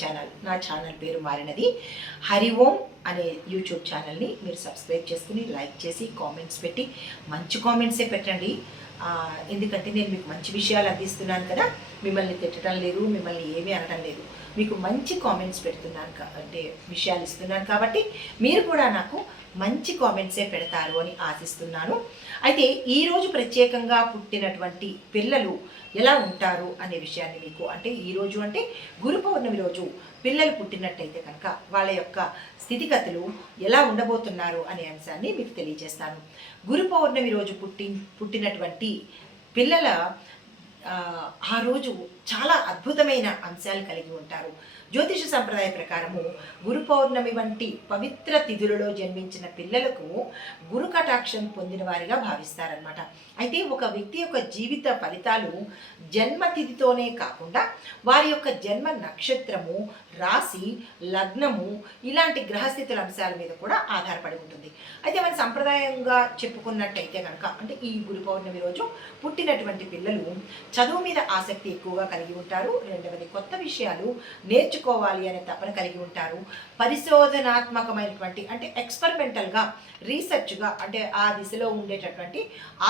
Channel. నా channel పేరు మారినది. హరి ఓం అనే యూట్యూబ్ ఛానల్ని మీరు సబ్స్క్రైబ్ చేసుకుని లైక్ చేసి కామెంట్స్ పెట్టి మంచి కామెంట్సే పెట్టండి. ఎందుకంటే నేను మీకు మంచి విషయాలు అందిస్తున్నాను కదా, మిమ్మల్ని తిట్టడం లేదు, మిమ్మల్ని ఏమీ అనడం లేదు, మీకు మంచి కామెంట్స్ పెడుతున్నాను అంటే విషయాలు ఇస్తున్నాను కాబట్టి మీరు కూడా నాకు మంచి కామెంట్సే పెడతారు అని ఆశిస్తున్నాను. అయితే ఈరోజు ప్రత్యేకంగా పుట్టినటువంటి పిల్లలు ఎలా ఉంటారు అనే విషయాన్ని మీకు అంటే ఈరోజు అంటే గురు పౌర్ణమి రోజు పిల్లలు పుట్టినట్టయితే కనుక వాళ్ళ యొక్క స్థితిగతులు ఎలా ఉండబోతున్నారు అనే అంశాన్ని మీకు తెలియజేస్తాను. గురు పౌర్ణమి రోజు పుట్టినటువంటి పిల్లల ఆ రోజు చాలా అద్భుతమైన అంశాలు కలిగి ఉంటారు. జ్యోతిష సంప్రదాయ ప్రకారము గురు పౌర్ణమి వంటి పవిత్ర తిథులలో జన్మించిన పిల్లలకు గురు కటాక్షం పొందిన వారిగా భావిస్తారనమాట. అయితే ఒక వ్యక్తి యొక్క జీవిత ఫలితాలు జన్మతిథితోనే కాకుండా వారి యొక్క జన్మ నక్షత్రము, రాశి, లగ్నము ఇలాంటి గ్రహస్థితుల అంశాల మీద కూడా ఆధారపడి ఉంటుంది. అయితే మన సంప్రదాయంగా చెప్పుకున్నట్టయితే కనుక అంటే ఈ గురు పౌర్ణమి రోజు పుట్టినటువంటి పిల్లలు చదువు మీద ఆసక్తి ఎక్కువగా కలిగి ఉంటారు. రెండవది కొత్త విషయాలు నేర్చుకోవాలి అనే తపన కలిగి ఉంటారు. పరిశోధనాత్మకమైనటువంటి అంటే ఎక్స్పెరిమెంటల్గా రీసెర్చ్గా అంటే ఆ దిశలో ఉండేటటువంటి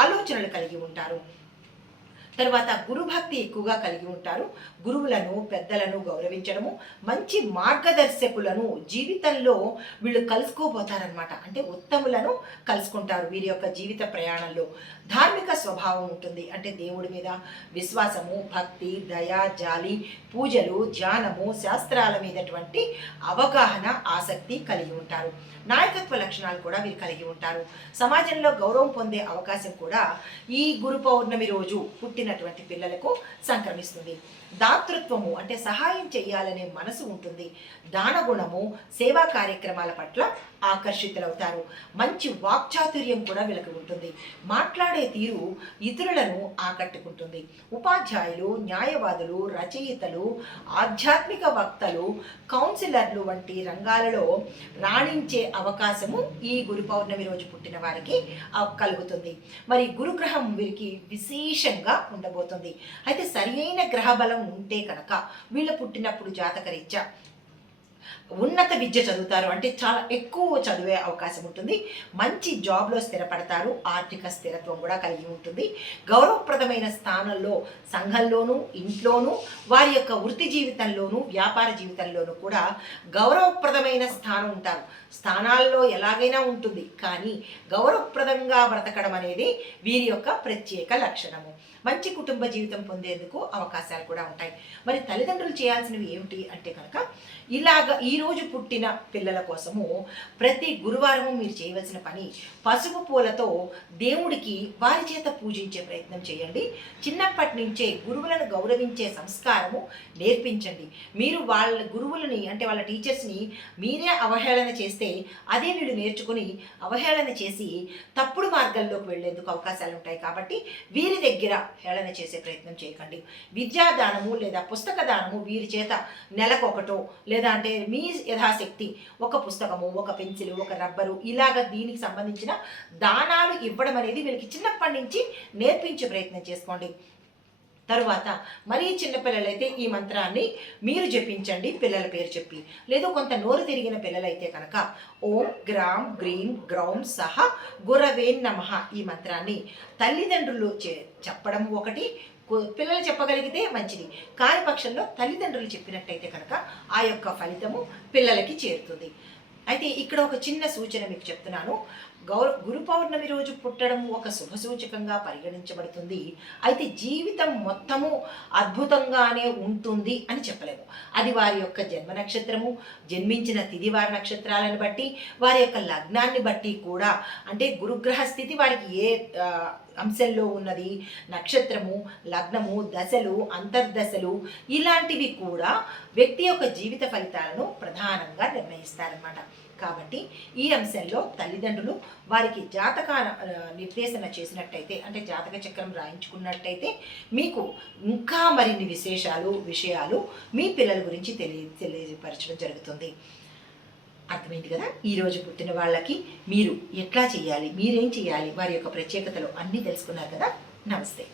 ఆలోచనలు కలిగి ఉంటారు. తర్వాత గురుభక్తి ఎక్కువగా కలిగి ఉంటారు. గురువులను, పెద్దలను గౌరవించడము, మంచి మార్గదర్శకులను జీవితంలో వీళ్ళు కలుసుకోబోతారనమాట. అంటే ఉత్తములను కలుసుకుంటారు వీరి యొక్క జీవిత ప్రయాణంలో. ధార్మిక స్వభావం ఉంటుంది. అంటే దేవుడి మీద విశ్వాసము, భక్తి, దయ, జాలి, పూజలు, ధ్యానము, శాస్త్రాల మీదటువంటి అవగాహన, ఆసక్తి కలిగి ఉంటారు. నాయకత్వ లక్షణాలు కూడా వీరు కలిగి ఉంటారు. సమాజంలో గౌరవం పొందే అవకాశం కూడా ఈ గురు పౌర్ణమి రోజు పుట్టినటువంటి పిల్లలకు సంక్రమిస్తుంది. దాతృత్వము అంటే సహాయం చేయాలనే మనసు ఉంటుంది. దానగుణము, సేవా కార్యక్రమాల పట్ల ఆకర్షితులవుతారు. మంచి వాక్చాతుర్యం కూడా వీళ్ళకి ఉంటుంది. మాట్లాడే తీరు ఇతరులను ఆకట్టుకుంటుంది. ఉపాధ్యాయులు, న్యాయవాదులు, రచయితలు, ఆధ్యాత్మిక వక్తలు, కౌన్సిలర్లు వంటి రంగాలలో రాణించే అవకాశము ఈ గురు పౌర్ణమి రోజు పుట్టిన వారికి కలుగుతుంది. మరి గురుగ్రహం వీరికి విశేషంగా ఉండబోతుంది. అయితే సరి అయిన గ్రహ బలం ఉంటే కనుక వీళ్ళు పుట్టినప్పుడు జాతకరీత్యా ఉన్నత విద్య చదువుతారు. అంటే చాలా ఎక్కువ చదివే అవకాశం ఉంటుంది. మంచి జాబ్లో స్థిరపడతారు. ఆర్థిక స్థిరత్వం కూడా కలిగి ఉంటుంది. గౌరవప్రదమైన స్థానంలో సంఘంలోనూ, ఇంట్లోనూ, వారి యొక్క వృత్తి జీవితంలోనూ, వ్యాపార జీవితంలోనూ కూడా గౌరవప్రదమైన స్థానం ఉంటారు. స్థానాల్లో ఎలాగైనా ఉంటుంది, కానీ గౌరవప్రదంగా బ్రతకడం అనేది వీరి యొక్క ప్రత్యేక లక్షణము. మంచి కుటుంబ జీవితం పొందేందుకు అవకాశాలు కూడా ఉంటాయి. మరి తల్లిదండ్రులు చేయాల్సినవి ఏమిటి అంటే కనుక ఇలాగ ఈరోజు పుట్టిన పిల్లల కోసము ప్రతి గురువారము మీరు చేయవలసిన పని పసుపు పూలతో దేవుడికి వారి చేత పూజించే ప్రయత్నం చేయండి. చిన్నప్పటి నుంచే గురువులను గౌరవించే సంస్కారము నేర్పించండి. మీరు వాళ్ళ గురువులని అంటే వాళ్ళ టీచర్స్ని మీరే అవహేళన చేస్తే అదే వీళ్ళు నేర్చుకుని అవహేళన చేసి తప్పుడు మార్గంలోకి వెళ్లేందుకు అవకాశాలు ఉంటాయి. కాబట్టి వీరి దగ్గర హేళన చేసే ప్రయత్నం చేయకండి. విద్యాదానము లేదా పుస్తక దానము వీరి చేత నెలకొకటో లేదా అంటే మీ యథాశక్తి ఒక పుస్తకము, ఒక పెన్సిల్, ఒక రబ్బరు ఇలాగ దీనికి సంబంధించిన దానాలు ఇవ్వడం అనేది వీళ్ళకి చిన్నప్పటి నుంచి నేర్పించే ప్రయత్నం చేసుకోండి. తరువాత మరీ చిన్నపిల్లలైతే ఈ మంత్రాన్ని మీరు జపించండి పిల్లల పేరు చెప్పి. లేదు కొంత నోరు తిరిగిన పిల్లలైతే కనుక ఓం గ్రాం గ్రీం గ్రౌం సహ గురవే నమః ఈ మంత్రాన్ని తల్లిదండ్రులు చెప్పడం ఒకటి, పిల్లలు చెప్పగలిగితే మంచిది. కాని పక్షంలో తల్లిదండ్రులు చెప్పినట్టయితే కనుక ఆ యొక్క ఫలితము పిల్లలకి చేరుతుంది. అయితే ఇక్కడ ఒక చిన్న సూచన మీకు చెప్తున్నాను. గురు పౌర్ణమి రోజు పుట్టడం ఒక శుభ సూచకంగా పరిగణించబడుతుంది. అయితే జీవితం మొత్తము అద్భుతంగానే ఉంటుంది అని చెప్పలేము. అది వారి యొక్క జన్మ నక్షత్రము, జన్మించిన తిథి వారి నక్షత్రాలను బట్టి, వారి యొక్క లగ్నాన్ని బట్టి కూడా అంటే గురుగ్రహ స్థితి వారికి ఏ అంశంలో ఉన్నది, నక్షత్రము, లగ్నము, దశలు, అంతర్దశలు ఇలాంటివి కూడా వ్యక్తి యొక్క జీవిత ఫలితాలను ప్రధానంగా నిర్ణయిస్తారన్నమాట. కాబట్టి ఈ అంశంలో తల్లిదండ్రులు వారికి జాతక నిర్దేశన చేసినట్టయితే అంటే జాతక చక్రం రాయించుకున్నట్టయితే మీకు ఇంకా మరిన్ని విషయాలు మీ పిల్లల గురించి తెలియపరచడం జరుగుతుంది. అర్థమైంది కదా? ఈరోజు పుట్టిన వాళ్ళకి మీరు ఎట్లా చేయాలి, మీరేం చేయాలి, వారి యొక్క ప్రత్యేకతలు అన్నీ తెలుసుకున్నారు కదా. నమస్తే.